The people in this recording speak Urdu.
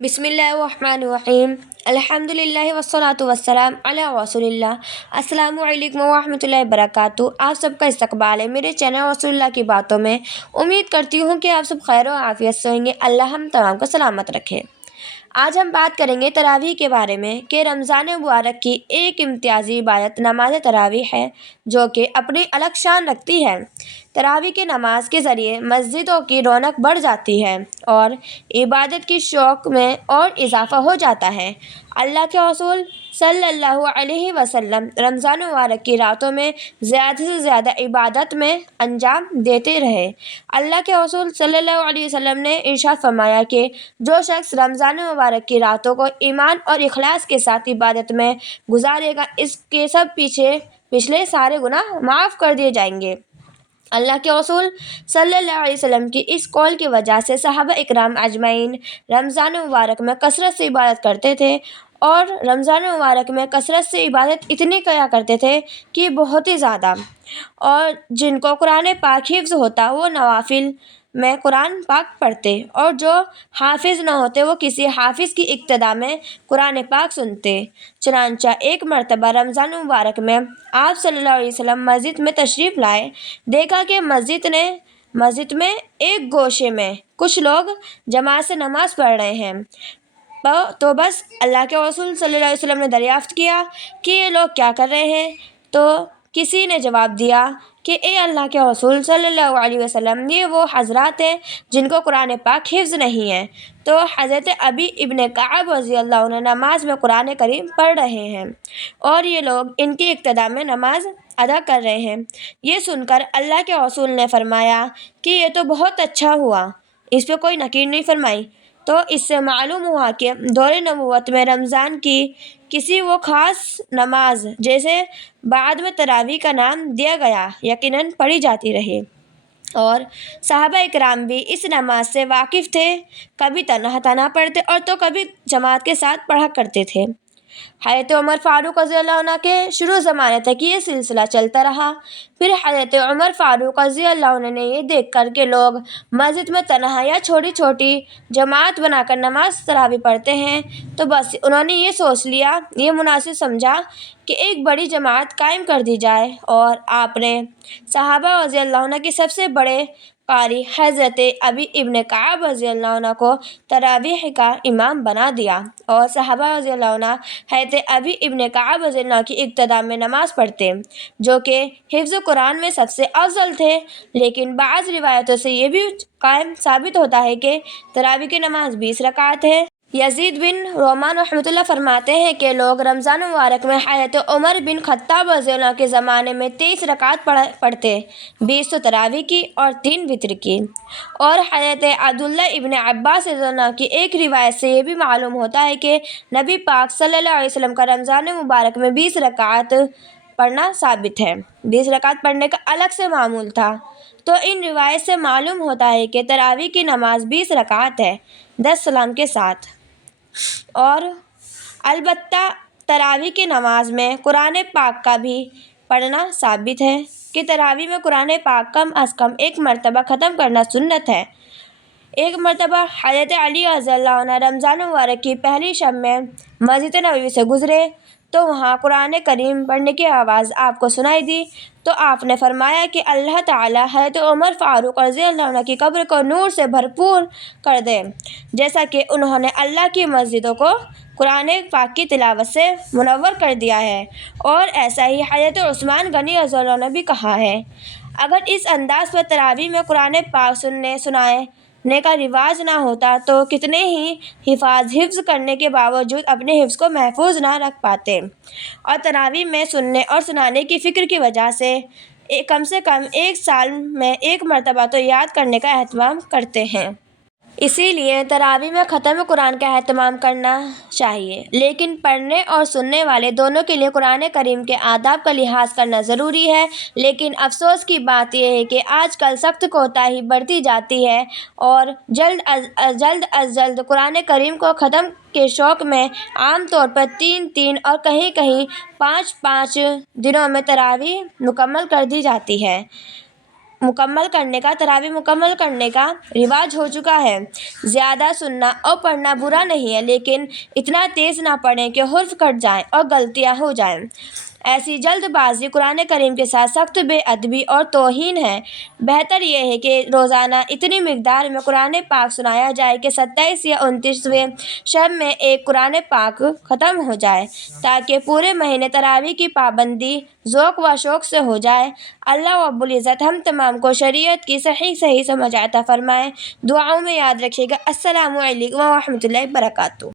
بسم اللہ الرحمن الرحیم الحمد للہ والصلاۃ والسلام علی رسول اللہ۔ السلام علیکم ورحمۃ اللہ وبرکاتہ۔ آپ سب کا استقبال ہے میرے چینل رسول اللہ کی باتوں میں۔ امید کرتی ہوں کہ آپ سب خیر و عافیت سے ہوں گے۔ اللہ ہم تمام کو سلامت رکھے۔ آج ہم بات کریں گے تراویح کے بارے میں کہ رمضان مبارک کی ایک امتیازی عبادت نماز تراویح ہے جو کہ اپنی الگ شان رکھتی ہے۔ تراویح کی نماز کے ذریعے مسجدوں کی رونق بڑھ جاتی ہے اور عبادت کی شوق میں اور اضافہ ہو جاتا ہے۔ اللہ کے رسول صلی اللہ علیہ وسلم رمضان مبارک کی راتوں میں زیادہ سے زیادہ عبادت میں انجام دیتے رہے۔ اللہ کے رسول صلی اللہ علیہ وسلم نے ارشاد فرمایا کہ جو شخص رمضان مبارک کی راتوں کو ایمان اور اخلاص کے ساتھ عبادت میں گزارے گا اس کے سب پچھلے سارے گناہ معاف کر دیے جائیں گے۔ اللہ کے رسول صلی اللہ علیہ وسلم کی اس قول کی وجہ سے صحابہ اکرام اجمعین رمضان مبارک میں کثرت سے عبادت کرتے تھے، اور رمضان مبارک میں کثرت سے عبادت اتنی کیا کرتے تھے کہ بہت ہی زیادہ، اور جن کو قرآن پاک حفظ ہوتا وہ نوافل میں قرآن پاک پڑھتے، اور جو حافظ نہ ہوتے وہ کسی حافظ کی اقتداء میں قرآن پاک سنتے۔ چنانچہ ایک مرتبہ رمضان مبارک میں آپ صلی اللہ علیہ وسلم مسجد میں تشریف لائے، دیکھا کہ مسجد میں ایک گوشے میں کچھ لوگ جماعت سے نماز پڑھ رہے ہیں۔ تو بس اللہ کے رسول صلی اللہ علیہ وسلم نے دریافت کیا کہ یہ لوگ کیا کر رہے ہیں، تو کسی نے جواب دیا کہ اے اللہ کے رسول صلی اللہ علیہ وسلم، یہ وہ حضرات ہیں جن کو قرآن پاک حفظ نہیں ہے۔ تو حضرت ابی ابن کعب رضی اللہ عنہ نماز میں قرآن کریم پڑھ رہے ہیں اور یہ لوگ ان کی اقتداء میں نماز ادا کر رہے ہیں۔ یہ سن کر اللہ کے رسول نے فرمایا کہ یہ تو بہت اچھا ہوا، اس پہ کوئی نکیر نہیں فرمائی۔ تو اس سے معلوم ہوا کہ دور نبوت میں رمضان کی کسی وہ خاص نماز جیسے بعد میں تراویح کا نام دیا گیا یقیناً پڑھی جاتی رہی، اور صحابہ اکرام بھی اس نماز سے واقف تھے، کبھی تنہا پڑھتے اور تو کبھی جماعت کے ساتھ پڑھا کرتے تھے۔ حضرت عمر فاروق رضی اللہ عنہ کے شروع زمانے تک یہ سلسلہ چلتا رہا۔ پھر حضرت عمر فاروق رضی اللہ عنہ نے یہ دیکھ کر کہ لوگ مسجد میں تنہا یا چھوٹی چھوٹی جماعت بنا کر نماز تراویح پڑھتے ہیں، تو بس انہوں نے یہ سوچ لیا، یہ مناسب سمجھا کہ ایک بڑی جماعت قائم کر دی جائے، اور آپ نے صحابہ رضی اللہ عنہ کے سب سے بڑے قاری حضرت ابی ابن کعب رضی اللہ عنہ کو تراویح کا امام بنا دیا، اور صحابہ رضی اللہ عنہ حضرت ابی ابن کعب رضی اللہ عنہ کی اقتداء میں نماز پڑھتے، جو کہ حفظ قرآن میں سب سے افضل تھے۔ لیکن بعض روایتوں سے یہ بھی قائم ثابت ہوتا ہے کہ تراویح کی نماز 20 رکعت ہے۔ یزید بن رومان رحمۃ اللہ فرماتے ہیں کہ لوگ رمضان مبارک میں حضرت عمر بن خطاب رضی اللہ عنہ کے زمانے میں 23 رکعت پڑھتے، 20 تو تراویح کی اور 3 وتر کی۔ اور حضرت عبداللہ ابن عباس رضی اللہ عنہ کی ایک روایت سے یہ بھی معلوم ہوتا ہے کہ نبی پاک صلی اللہ علیہ وسلم کا رمضان مبارک میں 20 رکعت پڑھنا ثابت ہے، 20 رکعت پڑھنے کا الگ سے معمول تھا۔ تو ان روایت سے معلوم ہوتا ہے کہ تراویح کی نماز 20 رکعت ہے 10 سلام کے ساتھ۔ اور البتہ تراویح کی نماز میں قرآن پاک کا بھی پڑھنا ثابت ہے کہ تراویح میں قرآن پاک کم از کم ایک مرتبہ ختم کرنا سنت ہے۔ ایک مرتبہ حضرت علی رضی اللہ عنہ رمضان مبارک کی پہلی شب میں مسجد نبوی سے گزرے تو وہاں قرآن کریم پڑھنے کی آواز آپ کو سنائی دی، تو آپ نے فرمایا کہ اللہ تعالیٰ حضرت عمر فاروق رضی اللہ عنہ کی قبر کو نور سے بھرپور کر دے، جیسا کہ انہوں نے اللہ کی مسجدوں کو قرآن پاک کی تلاوت سے منور کر دیا ہے، اور ایسا ہی حضرت عثمان غنی رضی اللہ عنہ نے بھی کہا ہے۔ اگر اس انداز پر تراویح میں قرآن پاک سنانے کا رواج نہ ہوتا تو کتنے ہی حفاظ حفظ کرنے کے باوجود اپنے حفظ کو محفوظ نہ رکھ پاتے، اور تراویح میں سننے اور سنانے کی فکر کی وجہ سے کم ایک سال میں ایک مرتبہ تو یاد کرنے کا اہتمام کرتے ہیں۔ اسی لیے تراویح میں ختم قرآن کا اہتمام کرنا چاہیے، لیکن پڑھنے اور سننے والے دونوں کے لیے قرآن کریم کے آداب کا لحاظ کرنا ضروری ہے۔ لیکن افسوس کی بات یہ ہے کہ آج کل سخت کوتاہی برتی جاتی ہے، اور جلد از جلد قرآن کریم کو ختم کے شوق میں عام طور پر 3 اور کہیں کہیں 5 دنوں میں تراویح مکمل کر دی جاتی ہے۔ مکمل کرنے کا رواج ہو چکا ہے۔ زیادہ سننا اور پڑھنا برا نہیں ہے، لیکن اتنا تیز نہ پڑھیں کہ حروف کٹ جائیں اور غلطیاں ہو جائیں۔ ایسی جلد بازی قرآن کریم کے ساتھ سخت بے ادبی اور توہین ہے۔ بہتر یہ ہے کہ روزانہ اتنی مقدار میں قرآن پاک سنایا جائے کہ 27 یا 29ویں شب میں ایک قرآن پاک ختم ہو جائے، تاکہ پورے مہینے تراویح کی پابندی ذوق و شوق سے ہو جائے۔ اللہ رب العزت ہم تمام کو شریعت کی صحیح سمجھ عطا فرمائے۔ دعاؤں میں یاد رکھیے گا۔ السلام علیکم ورحمۃ اللہ وبرکاتہ۔